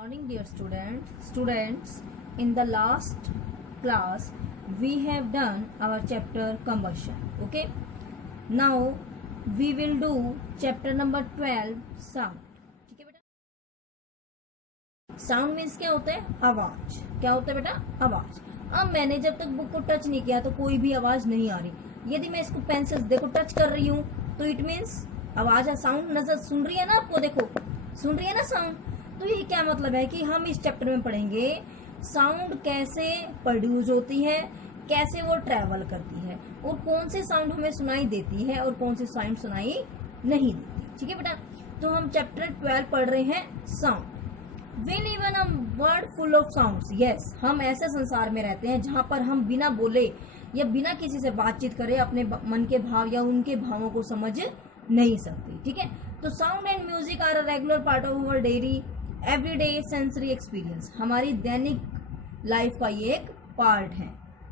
morning, dear students, in the last class we have done our chapter combustion. Okay, now we will do chapter number 12 sound. ठीक है बेटा, sound means क्या होता है? आवाज. क्या होता है बेटा? आवाज. अब मैंने जब तक बुक को टच नहीं किया तो कोई भी आवाज नहीं आ रही. यदि मैं इसको पेन से देखो टच कर रही हूँ तो इट मीन्स आवाज है. साउंड नजर सुन रही है ना आपको? देखो सुन रही है ना साउंड. तो ये क्या मतलब है कि हम इस चैप्टर में पढ़ेंगे साउंड कैसे प्रोड्यूस होती है, कैसे वो ट्रेवल करती है और कौन से साउंड हमें सुनाई देती है और कौन से साउंड सुनाई नहीं देती. ठीक है बेटा, तो हम चैप्टर 12 पढ़ रहे हैं sound. We live in a world full of sounds. Yes, हम ऐसे संसार में रहते हैं जहां पर हम बिना बोले या बिना किसी से बातचीत करे अपने मन के भाव या उनके भावों को समझ नहीं सकते. ठीक है, तो sound and music are a regular part of our daily everyday sensory experience. हमारी दैनिक लाइफ का ये एक पार्ट है.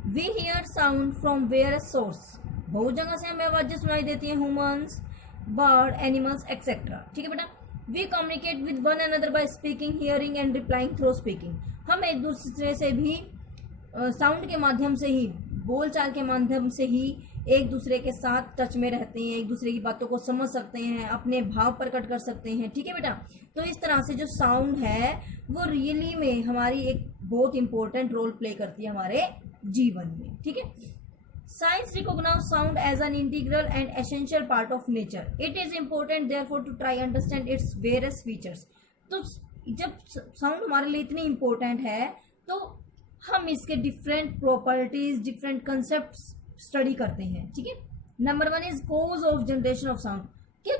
We hear sound from various source. बहुत जगह से हमें आवाजें सुनाई देती हैं. Humans, bird, animals etcetera. ठीक है बेटा, we communicate with one another by speaking, hearing and replying through speaking. हम एक दूसरे से भी साउंड के माध्यम से ही, बोलचाल के माध्यम से ही एक दूसरे के साथ टच में रहते हैं, एक दूसरे की बातों को समझ सकते हैं, अपने भाव प्रकट कर सकते हैं. ठीक है बेटा, तो इस तरह से जो साउंड है वो रियली में हमारी एक बहुत इंपॉर्टेंट रोल प्ले करती है हमारे जीवन में. ठीक है, Science recognizes sound as an integral and essential part of nature. It is important therefore to try understand its various features. तो जब साउंड हमारे लिए इतनी इम्पोर्टेंट है तो हम इसके different properties, different concept study करते हैं. ठीक है, number 1 is cause of generation of sound. कि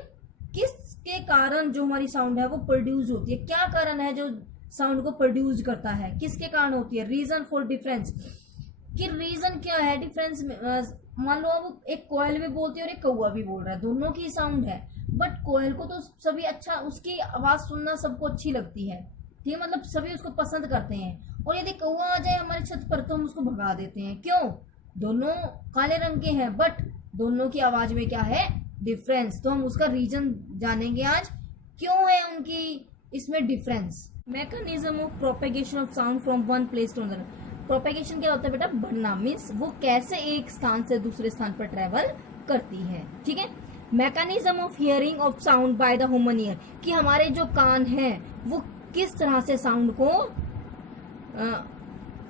किसके कारण जो हमारी साउंड है वो प्रोड्यूस होती है. क्या कारण है जो साउंड को प्रोड्यूस करता है, किसके कारण होती है. रीजन फॉर डिफरेंस, कि रीजन क्या है डिफरेंस में. मान लो अब एक कोयल भी बोलती है और एक कौवा भी बोल रहा है, दोनों की साउंड है, बट कोयल को तो सभी अच्छा, उसकी आवाज सुनना सबको अच्छी लगती है. ठीक है, मतलब सभी उसको पसंद करते हैं. और यदि कौवा आ जाए हमारे छत पर तो हम उसको भगा देते हैं. क्यों? दोनों काले रंग के हैं बट दोनों की आवाज में क्या है? डिफरेंस. तो हम उसका रीजन जानेंगे आज, क्यों है उनकी इसमें difference. Mechanism of propagation of sound from one place to another. Propagation क्या होता है बेटा? बढ़ना. मीन्स वो कैसे एक स्थान से दूसरे स्थान पर ट्रेवल करती है. ठीक है, mechanism of hearing of sound by the human ear, कि हमारे जो कान हैं वो किस तरह से साउंड को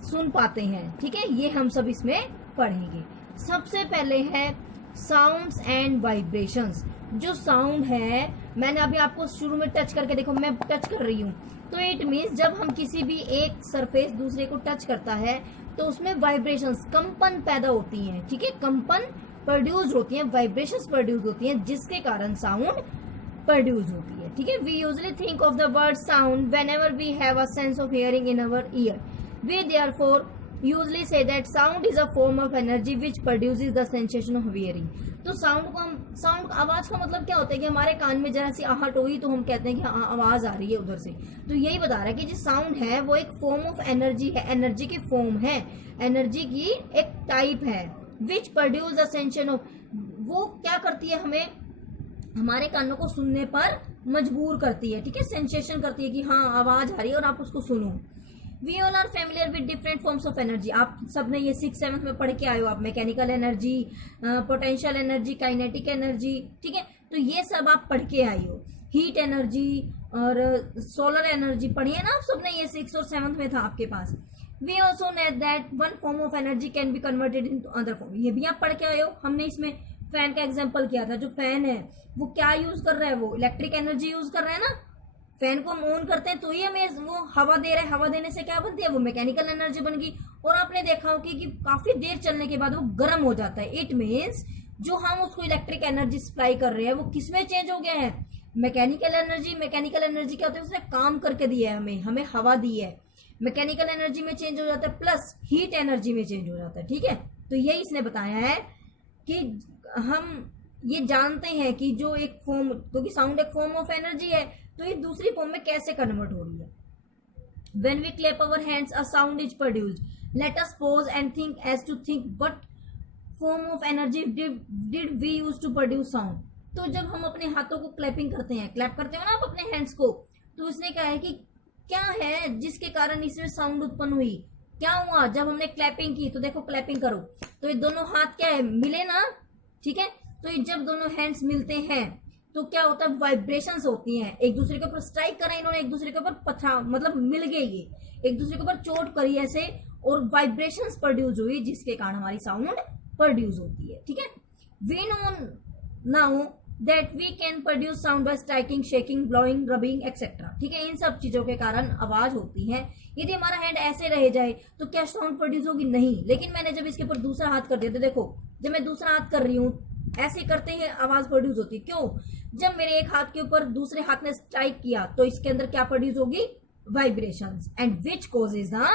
सुन पाते हैं. ठीक है, ये हम सब इसमें पढ़ेंगे. सबसे पहले है साउंड्स एंड वाइब्रेशंस. जो साउंड है, मैंने अभी आपको शुरू में टच करके देखो, मैं टच कर रही हूँ, तो इट मीन्स जब हम किसी भी एक सरफेस दूसरे को टच करता है तो उसमें वाइब्रेशंस, कंपन पैदा होती हैं. ठीक है, कंपन प्रोड्यूस होती हैं, वाइब्रेशंस प्रोड्यूस होती हैं, जिसके कारण साउंड प्रोड्यूस होती है. ठीक है, we usually think of the word sound whenever we have a sense of hearing in our ear. We therefore usually say that sound is a form of energy which produces the sensation of hearing. तो sound आवाज का मतलब क्या होता है कि हमारे कान में जरा सी आहट हुई तो हम कहते हैं कि आवाज आ रही है उधर से. तो यही बता रहा है कि जो साउंड है वो एक फॉर्म ऑफ एनर्जी है, एनर्जी की फॉर्म है, एनर्जी की एक टाइप है. Which produce the sensation of, वो क्या करती है, हमें हमारे कानों को सुनने पर मजबूर करती है. ठीक है, सेंसेशन करती है कि हाँ आवाज आ रही है और आप उसको सुनो. We all are familiar with different forms of energy. आप सबने ये 6th-7th में पढ़ के आए हो आप. Mechanical energy, potential energy, kinetic energy. ठीक है, तो ये सब आप पढ़ के आई हो. हीट एनर्जी और सोलर एनर्जी पढ़ी है ना आप सबने, ये 6th और 7th में था आपके पास. We also know that one form of energy can be converted into other form. ये भी आप पढ़ के आए हो. हमने इसमें फैन का एग्जाम्पल किया था. जो फैन है वो क्या यूज कर रहा है? वो इलेक्ट्रिक एनर्जी यूज कर रहा है ना. फैन को हम ऑन करते हैं तो ही हमें वो हवा दे रहा है. हवा देने से क्या बनती है? वो मैकेनिकल एनर्जी बन गई. और आपने देखा हो कि काफी देर चलने के बाद वो गर्म हो जाता है. इट मीन्स जो हम उसको इलेक्ट्रिक एनर्जी सप्लाई कर रहे हैं वो किसमें चेंज हो गया है? Mechanical energy. मैकेनिकल एनर्जी क्या होता है? उसने काम करके दिया है, हमें हवा दी है. मैकेनिकल एनर्जी में चेंज हो जाता है प्लस हीट एनर्जी में चेंज हो जाता है. ठीक है, तो यही इसने बताया है कि हम ये जानते हैं कि जो एक फॉर्म, क्योंकि साउंड एक फॉर्म ऑफ एनर्जी है, तो ये दूसरी फॉर्म में कैसे कन्वर्ट हो रही है. When we clap our hands, a sound is produced. Let us pause and think as to think what form of energy did we use to produce sound. तो जब हम अपने हाथों को क्लैपिंग करते हैं, क्लैप करते हो ना आप अपने हैंड्स को, तो उसने क्या है कि क्या है जिसके कारण इसमें साउंड उत्पन्न हुई? क्या हुआ जब हमने क्लैपिंग की? तो देखो क्लैपिंग करो तो ये दोनों हाथ क्या है, मिले ना, ठीक है। तो ये जब दोनों हैंड्स मिलते हैं तो क्या होता है, वाइब्रेशंस होती हैं, एक दूसरे के ऊपर स्ट्राइक करा इन्होंने, एक दूसरे के ऊपर पथा मतलब मिल गए, ये एक दूसरे के ऊपर चोट करी ऐसे, और वाइब्रेशंस प्रोड्यूस हुई जिसके कारण हमारी साउंड प्रोड्यूस होती है, ठीक है। We know now that we can produce sound by striking, shaking, blowing, rubbing etcetera, ठीक है। इन सब चीजों के कारण आवाज होती है। यदि हमारा हैंड ऐसे रह जाए तो क्या साउंड प्रोड्यूस होगी? नहीं। लेकिन मैंने जब इसके ऊपर दूसरा हाथ कर दिया तो देखो, जब मैं दूसरा हाथ कर रही हूँ ऐसे करते ही आवाज प्रोड्यूस होती है। क्यों? जब मेरे एक हाथ के ऊपर दूसरे हाथ ने स्ट्राइक किया तो इसके अंदर क्या प्रोड्यूस होगी? Vibrations, and which causes the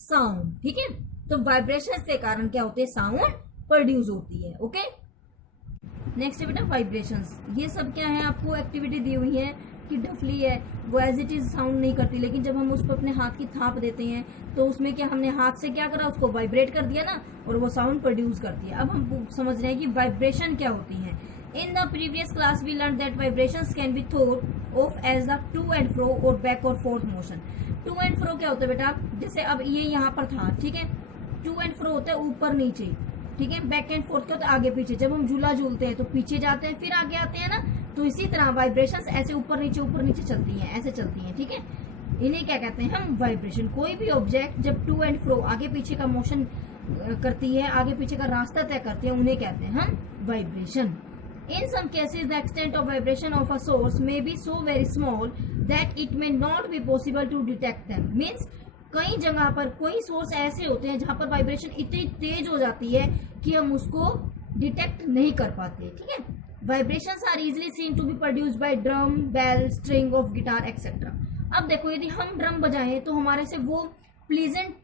sound, ठीक है। तो वाइब्रेशंस के कारण क्या होते हैं? साउंड प्रोड्यूस होती है। ओके, नेक्स्ट है बेटा वाइब्रेशंस। ये सब क्या है, आपको एक्टिविटी दी हुई है कि डफली है वो एज इट इज साउंड नहीं करती, लेकिन जब हम उस पर अपने हाथ की थाप देते हैं तो उसमें क्या हमने हाथ से क्या करा, उसको वाइब्रेट कर दिया ना, और वो साउंड प्रोड्यूस करती है। अब हम समझ रहे हैं कि वाइब्रेशन क्या होती है। In the previous class we learn that vibrations can be thought of as the to and fro or back और forth motion. To and fro क्या होता है बेटा? जैसे अब ये यहाँ पर था, ठीक है, टू एंड फ्रो होता है ऊपर नीचे, ठीक है। बैक एंड फोर्थ क्या होता है? आगे पीछे। जब हम झूला झूलते हैं तो पीछे जाते हैं फिर आगे आते हैं ना, तो इसी तरह वाइब्रेशंस ऐसे ऊपर नीचे चलती हैं, ऐसे चलती हैं, ठीक है। इन्हें क्या कहते हैं हम? वाइब्रेशन। कोई भी ऑब्जेक्ट जब टू एंड फ्रो आगे पीछे का मोशन करती है, आगे पीछे का रास्ता तय करती है, उन्हें कहते हैं हम vibration. In some cases the extent of vibration of a source may be so very small that it may not be possible to detect them. Means कई जगह पर कोई सोर्स ऐसे होते हैं जहां पर वाइब्रेशन इतनी तेज हो जाती है कि हम उसको डिटेक्ट नहीं कर पाते, ठीक है। Vibrations are easily seen to be produced by drum, bell, string of guitar etcetera. अब देखो, यदि हम ड्रम बजाएं तो हमारे से वो प्लीजेंट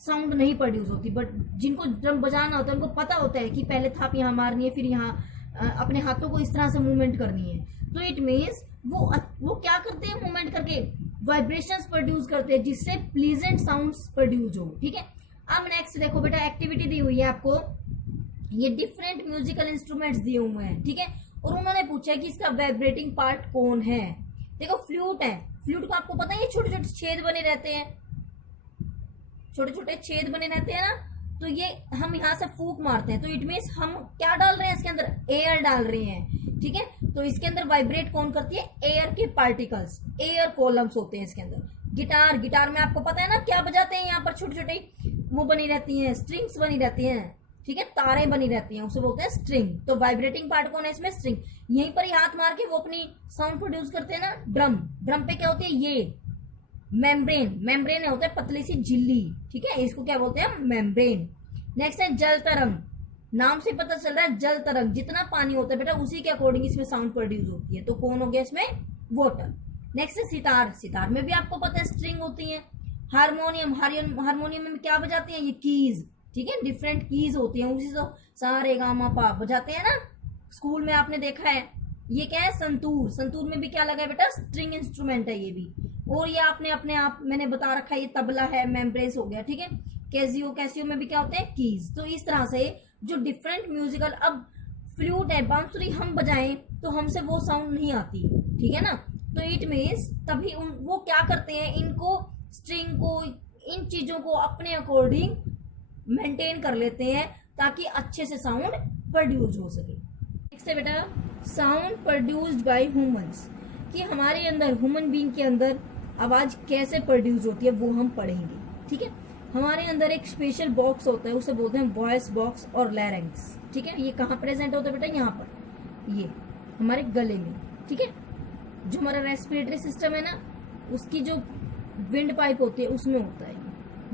साउंड नहीं प्रोड्यूस होती, बट जिनको ड्रम बजाना होता है उनको पता होता है कि पहले थाप यहाँ मारनी है, फिर यहाँ अपने हाथों को इस तरह से मूवमेंट करनी है। तो इट मीन्स वो क्या करते हैं? मूवमेंट करके वाइब्रेशंस प्रोड्यूस करते हैं जिससे प्लीजेंट साउंड्स प्रोड्यूस हो, ठीक है। अब नेक्स्ट देखो बेटा, एक्टिविटी दी हुई है आपको, ये डिफरेंट म्यूजिकल इंस्ट्रूमेंट्स दिए हुए हैं, ठीक है। और उन्होंने पूछा है कि इसका वाइब्रेटिंग पार्ट कौन है। देखो फ्लूट है, फ्लूट को आपको पता है ये छोटे छोटे छेद बने रहते हैं, छोटे छोटे छेद बने रहते हैं ना, तो ये हम यहाँ से फूंक मारते हैं तो इट मीन्स हम क्या डाल रहे हैं इसके अंदर? एयर डाल रहे हैं, ठीक है। तो इसके अंदर वाइब्रेट कौन करती है? एयर के पार्टिकल्स, एयर कॉलम्स होते हैं इसके अंदर। गिटार में आपको पता है ना क्या बजाते हैं? यहाँ पर छोटे छोटे वो बनी रहती हैं, स्ट्रिंग्स बनी रहती हैं, ठीक है, तारे बनी रहती हैं, उसे बोलते हैं स्ट्रिंग। तो वाइब्रेटिंग पार्ट कौन है इसमें? स्ट्रिंग। यहीं पर ही हाथ मार के वो अपनी साउंड प्रोड्यूस करते हैं ना। ड्रम पे क्या होती है? ये मेम्ब्रेन होता है पतली सी झिल्ली, ठीक है, इसको क्या बोलते हैं? मेम्ब्रेन। नेक्स्ट है जल तरंग। नाम से पता चल रहा है जल तरंग, जितना पानी होता है बेटा उसी के अकॉर्डिंग इसमें साउंड प्रोड्यूस होती है। तो कौन हो गया इसमें? वाटर। नेक्स्ट है सितार में भी आपको पता है स्ट्रिंग होती है। हारमोनियम में क्या बजाती है? ये कीज, ठीक है, डिफरेंट कीज होती है, उसी से सा रे गा मा पा बजाते हैं ना, स्कूल में आपने देखा है। ये क्या है? संतूर में भी क्या लगा है बेटा? स्ट्रिंग इंस्ट्रूमेंट है ये भी। और ये आपने अपने आप मैंने बता रखा है, ये तबला है, मेम्ब्रेस हो गया, ठीक है। कैसियो में भी क्या होते हैं? कीज। तो इस तरह से जो डिफरेंट म्यूजिकल, अब फ्लूट है, बांसुरी हम बजाएं तो हमसे वो साउंड नहीं आती, ठीक है ना। तो इट मीन्स तभी वो क्या करते हैं, इनको स्ट्रिंग को, इन चीजों को अपने अकॉर्डिंग मेंटेन कर लेते हैं ताकि अच्छे से साउंड प्रोड्यूस हो सके। नेक्स्ट है बेटा साउंड प्रोड्यूस्ड बाय ह्यूमंस, कि हमारे अंदर ह्यूमन बीइंग के अंदर आवाज कैसे प्रोड्यूस होती है वो हम पढ़ेंगे, ठीक है। हमारे अंदर एक स्पेशल बॉक्स होता है, उसे बोलते हैं वॉइस बॉक्स और लैरिंक्स, ठीक है। ये कहाँ प्रेजेंट होता है बेटा? यहाँ पर, ये हमारे गले में, ठीक है। जो हमारा रेस्पिरेटरी सिस्टम है ना, उसकी जो विंड पाइप होती है उसमें होता है।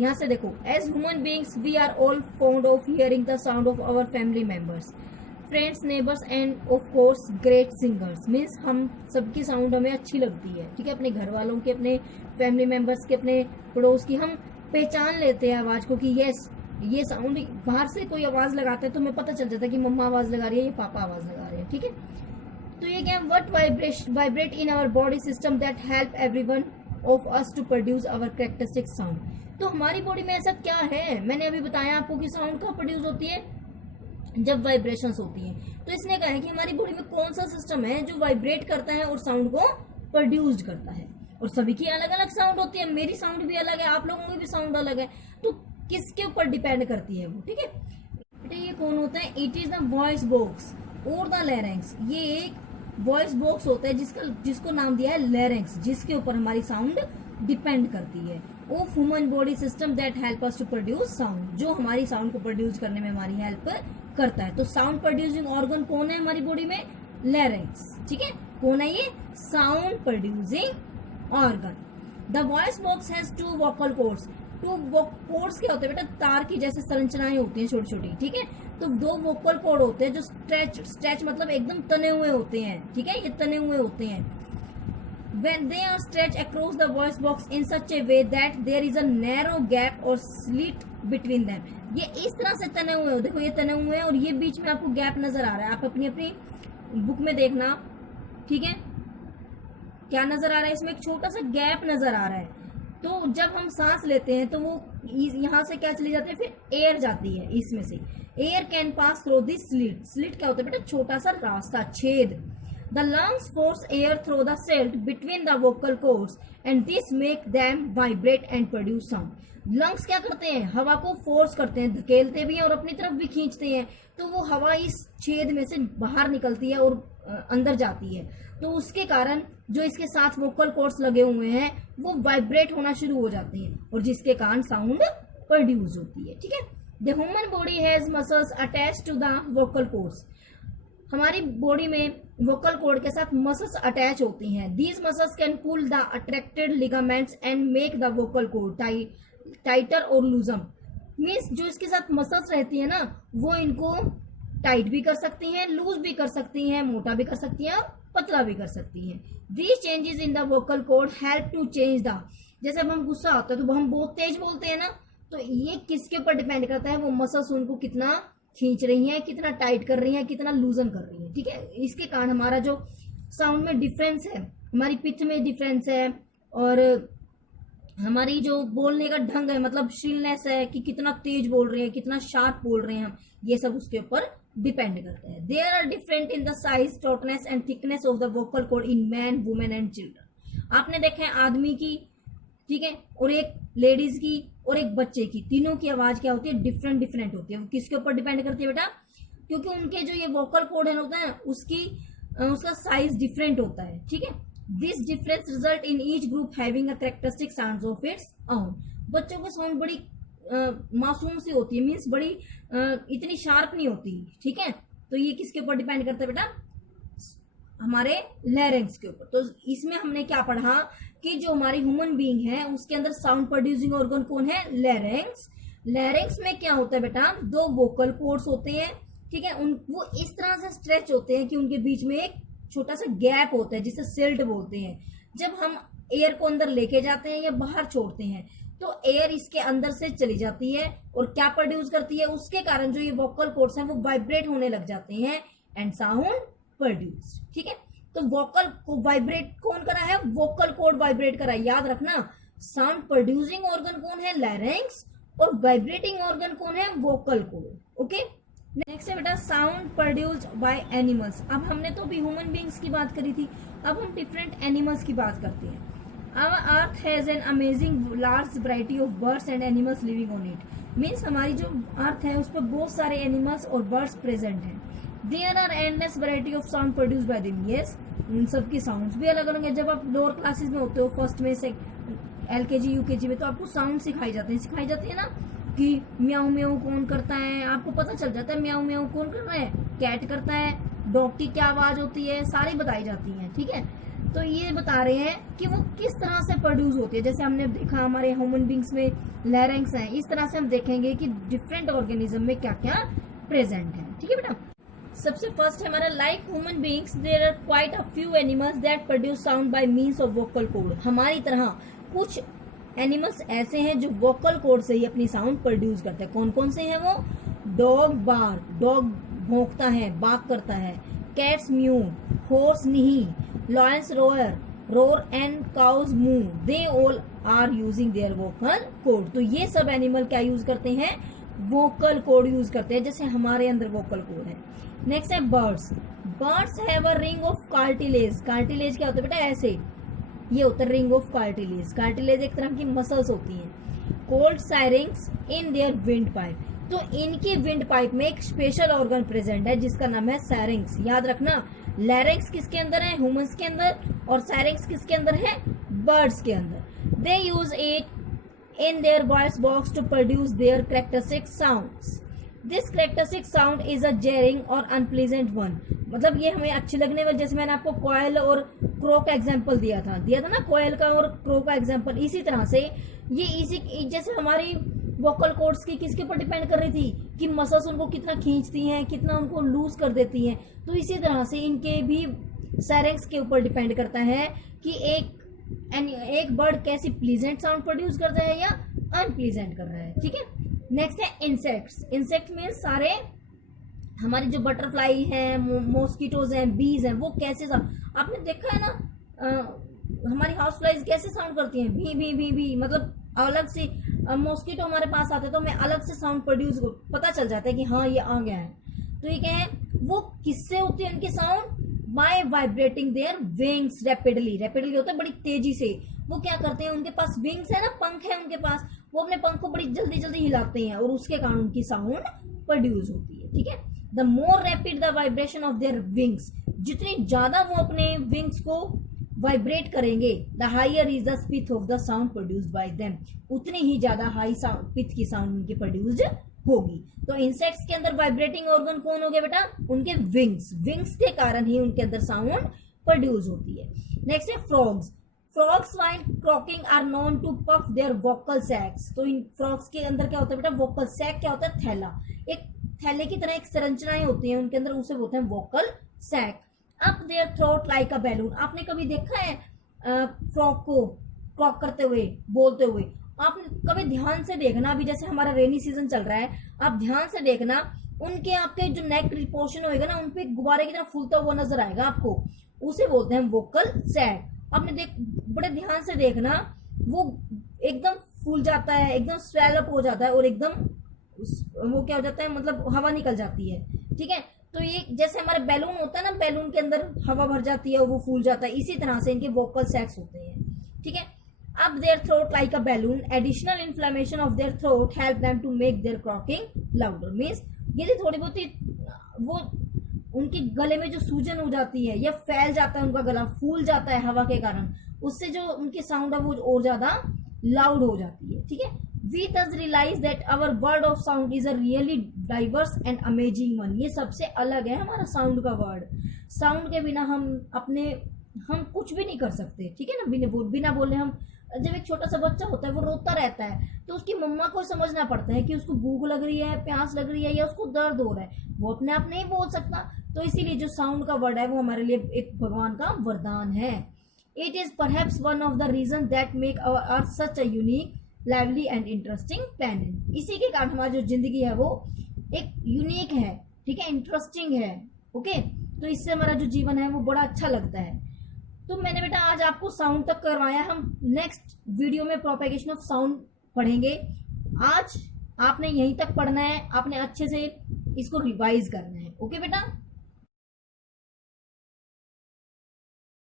यहाँ से देखो, as human beings we are all fond of hearing the sound of our family members, friends, neighbours and of course great singers. Means हम सबकी साउंड हमें अच्छी लगती है, ठीक है। अपने घर वालों की, अपने फैमिली मेंबर्स की, अपने पड़ोस की हम पहचान लेते हैं आवाज को कि यस ये साउंड, बाहर से कोई आवाज लगाता है तो हमें पता चल जाता है कि मम्मा आवाज लगा रही है, ये पापा आवाज लगा रहे हैं, ठीक है। तो ये क्या, what vibrate in our body system that help everyone of us to produce our characteristic sound. तो हमारी बॉडी में ऐसा क्या है? मैंने अभी बताया आपको कि साउंड कहाँ प्रोड्यूस होती है? जब वाइब्रेशंस होती है। तो इसने कहा है कि हमारी बॉडी में कौन सा सिस्टम है जो वाइब्रेट करता है और साउंड को प्रोड्यूस्ड करता है। और सभी की अलग अलग साउंड होती है, मेरी साउंड भी अलग है, आप लोगों की भी साउंड अलग है, तो किसके ऊपर डिपेंड करती है वो, ठीक है बेटा। ये कौन होता है? It is the voice box और द लैरिंक्स। ये एक वॉइस बॉक्स होता है जिसको नाम दिया है लैरिंक्स, जिसके ऊपर हमारी साउंड डिपेंड करती है। Of human body system that help us to produce sound, जो हमारी साउंड को प्रोड्यूस करने में हमारी हेल्प करता है। तो साउंड प्रोड्यूसिंग ऑर्गन कौन है हमारी बॉडी में? लैरिंक्स, ठीक है। कौन है ये? Sound producing organ. The voice box has two vocal cords. Two cords क्या होते हैं बेटा? तार की जैसे संरचनाएं होती हैं छोटी छोटी, ठीक है। तो दो वोकल कॉर्ड होते हैं जो स्ट्रेच मतलब एकदम तने हुए होते हैं, ठीक है, ये तने हुए होते हैं। When they are stretched across the voice box in such a way that there is a narrow gap or slit between them, ये इस तरह से तने हुए हो, देखो ये तने हुए हैं और ये बीच में आपको गैप नजर आ रहा है। आप अपनी अपनी बुक में देखना, ठीक है, क्या नजर आ रहा है? इसमें एक छोटा सा गैप नजर आ रहा है। तो जब हम सांस लेते हैं तो वो यहाँ से क्या चली जाती है, फिर एयर जाती है इसमें से। Air can pass through this slit. Slit क्या होता है बेटा? छोटा सा रास्ता, छेद। The lungs force air through the slit between the vocal cords and this make them vibrate and produce sound. Lungs क्या करते हैं? हवा को फोर्स करते हैं, धकेलते भी हैं और अपनी तरफ भी खींचते हैं। तो वो हवा इस छेद में से बाहर निकलती है और अंदर जाती है। तो उसके कारण जो इसके साथ वोकल कॉर्ड्स लगे हुए हैं वो वाइब्रेट होना शुरू हो जाते हैं और जिसके कारण साउंड प्रोड्यूस होती है, ठीक है। The human body has muscles attach to the vocal cords. हमारी बॉडी में वोकल कॉर्ड के साथ मसल्स अटैच होती हैं। These muscles can pull the attracted ligaments and make the vocal cord tighter और लूजम। मीन्स जो इसके साथ मसल्स रहती है ना, वो इनको टाइट भी कर सकती हैं, लूज भी कर सकती हैं, मोटा भी कर सकती हैं और पतला भी कर सकती हैं। These changes in the vocal cord help to change the, जैसे अब हम गुस्सा होता है तो हम बहुत तेज बोलते हैं ना, तो ये किसके ऊपर डिपेंड करता है? वो मसल्स उनको कितना खींच रही हैं, कितना टाइट कर रही हैं, कितना लूजन कर रही हैं, ठीक है। इसके कारण हमारा जो साउंड में डिफरेंस है, हमारी पिच में डिफरेंस है और हमारी जो बोलने का ढंग है, मतलब श्रिलनेस है कि कितना तेज बोल रहे हैं, कितना शार्प बोल रहे हैं हम, ये सब उसके ऊपर डिपेंड करता है। There are different in the size, tautness and thickness of the vocal cord in man, women and children. आपने देखा है आदमी की, ठीक है, और एक लेडीज की और एक बच्चे की, तीनों की आवाज क्या होती है? डिफरेंट डिफरेंट होती है। वो किसके ऊपर डिपेंड करती है बेटा? क्योंकि उनके जो ये वोकल कॉर्ड है होता है उसका साइज डिफरेंट होता है, ठीक है। This difference result in each group having a characteristic sounds of its own. बच्चों की साउंड बड़ी मासूम सी होती है, मीन्स बड़ी इतनी शार्प नहीं होती, ठीक है। तो ये किसके ऊपर डिपेंड करता है बेटा? हमारे लैरिंक्स के ऊपर। तो इसमें हमने क्या पढ़ा कि जो हमारी ह्यूमन बीइंग है उसके अंदर साउंड प्रोड्यूसिंग ऑर्गन कौन है? लैरिंक्स। लैरिंक्स में क्या होता है बेटा? दो वोकल कॉर्ड्स होते हैं, ठीक है। वो इस तरह से स्ट्रेच होते हैं कि उनके बीच में एक छोटा सा गैप होता है जिसे सिल्ट बोलते हैं। जब हम एयर को अंदर लेके जाते हैं या बाहर छोड़ते हैं तो एयर इसके अंदर से चली जाती है और क्या प्रोड्यूस करती है? उसके कारण जो ये वोकल कॉर्ड्स हैं वो वाइब्रेट होने लग जाते हैं एंड साउंड प्रोड्यूस, ठीक है। तो वोकल को वाइब्रेट कौन करा है? वोकल कॉर्ड वाइब्रेट करा है, याद रखना। साउंड प्रोड्यूसिंग ऑर्गन कौन है? लैरिंक्स। और वाइब्रेटिंग ऑर्गन कौन है? Vocal cord, okay. नेक्स्ट है बेटा साउंड प्रोड्यूस्ड बाय एनिमल्स। अब हमने तो अभी ह्यूमन बीइंग्स की बात करी थी, अब हम डिफरेंट एनिमल्स की बात करते हैं। Our earth has an amazing large variety of birds and animals living on it. Means हमारी जो अर्थ है उस पर बहुत सारे एनिमल्स और बर्ड्स प्रेजेंट हैं। There are endless variety of sound produced by them. Yes, उन सब की साउंड्स भी अलग अलग है। जब आप लोअर क्लासेस में होते हो, फर्स्ट में से LKG UKG में, तो आपको साउंड सिखाई जाती है ना कि म्याऊ म्याऊ कौन करता है, आपको पता चल जाता है म्याऊ म्याऊ कौन कर रहा है, कैट करता है, डॉग की क्या आवाज होती है, सारी बताई जाती है, ठीक है। तो ये बता रहे हैं कि वो किस तरह से प्रोड्यूस होती है। जैसे हमने देखा हमारे ह्यूमन बींग्स में लैरिंक्स हैं, इस तरह से हम देखेंगे कि डिफरेंट ऑर्गेनिज्म में क्या क्या प्रेजेंट है, ठीक है बेटा। सबसे फर्स्ट है हमारा like human beings there are quite a few animals that produce sound by means of vocal cord. हमारी तरह कुछ एनिमल्स ऐसे हैं जो वोकल कॉर्ड से ही अपनी साउंड प्रोड्यूस करते हैं। कौन कौन से हैं वो? डॉग बार्क, डॉग भौंकता है, बार्क करता है। Cats mew, horse neigh, lions roar and cows moo, they all are using their vocal cord. तो ये सब एनिमल क्या यूज करते हैं? वोकल कॉर्ड यूज करते हैं, जैसे हमारे अंदर वोकल कॉर्ड है। नेक्स्ट है birds. Birds have a ring of cartilage. Cartilage क्या होता है बेटा? ऐसे ये होता है रिंग ऑफ कार्टिलेज। कार्टिलेज एक तरह की मसल्स होती हैं। Called syrinx in their windpipe, तो इनकी विंड पाइप में एक स्पेशल ऑर्गन प्रेजेंट है जिसका नाम है सायरिंग्स। याद रखना, लैरिंग्स किसके अंदर है? ह्यूमंस के अंदर, और सायरिंग्स किसके अंदर है? बर्ड्स के अंदर। They use it in their voice box to produce their characteristic sounds. This characteristic sound is a jarring और अनप्लीजेंट वन, मतलब ये हमें अच्छी लगने वाली, जैसे मैंने आपको कोयल और क्रो का एग्जांपल दिया था ना, कोयल का और क्रो का एग्जांपल। इसी तरह से ये इसी जैसे हमारी वोकल कॉर्ड्स की किसके ऊपर डिपेंड कर रही थी कि मसल्स उनको कितना खींचती हैं, कितना उनको लूज कर देती हैं, तो इसी तरह से इनके भी सायरिंग्स के ऊपर डिपेंड करता है कि एक बर्ड कैसी प्लीजेंट साउंड प्रोड्यूस करता है या अनप्लीजेंट कर रहा है। ठीक है, नेक्स्ट है इंसेक्ट्स। इंसेक्ट में सारे हमारी जो बटरफ्लाई है, मॉस्किटोज हैं, बीज हैं, वो कैसे साउंड, आपने देखा है ना हमारी हाउस फ्लाइज कैसे साउंड करती हैं, भी भी भी भी, मतलब अलग से। मॉस्किटो हमारे पास आते तो हमें अलग से साउंड प्रोड्यूस पता चल जाता है कि हाँ ये आ गया है। तो ये क्या है, वो किससे होती है उनकी sound? By vibrating their wings rapidly. Rapidly होता है बड़ी तेजी से। वो क्या करते हैं, उनके पास विंग्स है ना, पंख है उनके पास, वो अपने पंख को बड़ी जल्दी जल्दी हिलाते हैं और उसके कारण उनकी साउंड प्रोड्यूस होती है। ठीक है, the more rapid the vibration of their wings, जितनी ज्यादा वो अपने विंग्स को वाइब्रेट करेंगे, the higher is the speed of the sound produced by them, उतनी ही ज्यादा हाई साउंड पिच की साउंड उनकी प्रोड्यूस्ड होगी। तो इंसेक्ट्स के अंदर वाइब्रेटिंग ऑर्गन कौन हो गया बेटा? उनके विंग्स। विंग्स के कारण ही उनके अंदर साउंड प्रोड्यूस होती है। नेक्स्ट है frogs. Frogs while croaking are known to puff their vocal sacs. तो इन फ्रॉग्स के अंदर क्या होता है बेटा? वोकल सैक क्या होता है? थैला। एक थैले की तरह एक संरचनाएं होती हैं उनके अंदर, उसे बोलते हैं vocal sac. Up their throat like a balloon. आपने कभी देखा है फ्रॉग को क्रॉक करते हुए, बोलते हुए? आपने कभी ध्यान से देखना, अभी जैसे हमारा रेनी सीजन चल रहा है, आप ध्यान से देखना, उनके आपके जो नेक पोर्शन होएगा ना, उनपे गुब्बारे की तरह फूलता हुआ नजर आएगा आपको, उसे बोलते हैं वोकल सैक। आपने बड़े ध्यान से देखना, वो एकदम फूल जाता है, एकदम स्वेल अप हो जाता है और एकदम वो क्या हो जाता है, मतलब हवा निकल जाती है। ठीक है, तो ये जैसे हमारे बैलून होता है ना, बैलून के अंदर हवा भर जाती है और वो फूल जाता है, इसी तरह से इनके वोकल सैक्स होते हैं। ठीक है, up their throat like a balloon, additional inflammation of their throat help them to make their croaking louder। means यदि थोड़ी बहुत वो उनके गले में जो सूजन हो जाती है या फैल जाता है, उनका गला फूल जाता है हवा के कारण, उससे जो उनकी साउंड है वो और ज्यादा लाउड हो जाती है। ठीक है, we thus realize that our world of sound is a really diverse and amazing one। ये सबसे अलग है हमारा साउंड का वर्ड। साउंड के बिना हम कुछ भी नहीं कर सकते। ठीक है ना, बिना बोले हम, जब एक छोटा सा बच्चा होता है वो रोता रहता है तो उसकी मम्मा को समझना पड़ता है कि उसको भूख लग रही है, प्यास लग रही है या उसको दर्द हो रहा है, वो अपने आप नहीं बोल सकता। तो इसीलिए जो साउंड का वर्ड है वो हमारे लिए एक भगवान का वरदान है। It is perhaps one of the reason that make our earth such a unique, lively and interesting planet. इसी के कारण हमारी जो जिंदगी है वो एक यूनिक है, ठीक है, इंटरेस्टिंग है। ओके, तो इससे हमारा जो जीवन है वो बड़ा अच्छा लगता है। तो मैंने बेटा आज आपको साउंड तक करवाया, हम नेक्स्ट वीडियो में प्रोपेगेशन ऑफ साउंड पढ़ेंगे। आज आपने यहीं तक पढ़ना है, आपने अच्छे से इसको रिवाइज करना है। ओके बेटा।